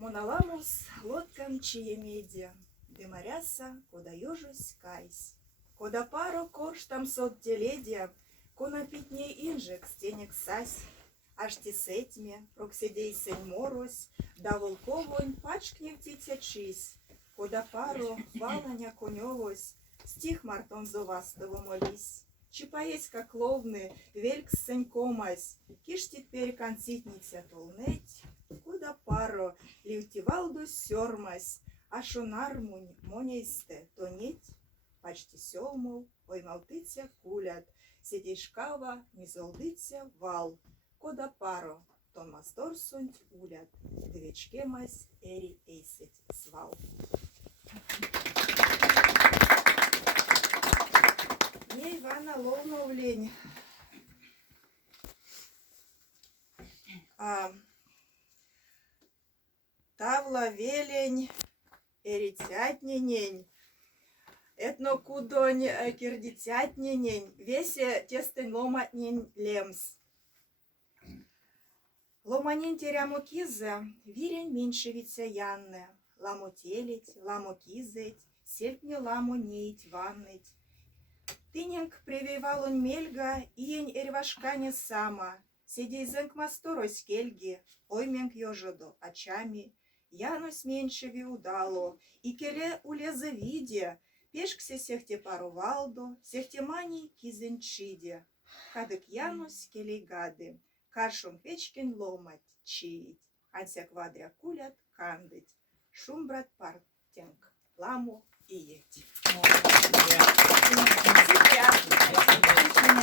Моналамус лодкам чиемедя, де моряса, кода ежусь кайсь. Кода паро корж там сот теледя, кона питне инжек стенек сась. Аж ти сетьме, проксидей сень морось, да волковонь пачкне птицячись. Кода паро валаня конёвось, стих мартон зовастово молись. Чипаесь, как ловны, вельк сень комась, киш теперь концитница толнеть. Куда паро ливтивалду сёрмась, а шонармунь монейсте тонеть. Почти сёлмов, ой малтыця кулят, сидей шкава, не золдыця вал. Кода паро, тон мастор сунть улят, двечке мась эри эйсеть свал. Не Ивана Ловнов лень. Тавла велень, эритятненень, этно кудонь кирдитятненень, весе тестень ломатнень лемс. Ломанень терямо киза, вирень меньшевица янне, ламо телить, ламо кизеть, сельпне ламо неить ванныть. Тыненг прививалон мельга, иень эрвашкане сама, сидей зенк масторось кельги, ойменг ёжодо очами, янось меньшеви удало, и келе улезе виде, пешксе сехте парувалдо, сехте мани кизенчиде. Кадык янось келей гады, каршом печкин ломать чиить, анся квадря кулят кандыть, шумбрат партенг, ламу и еть.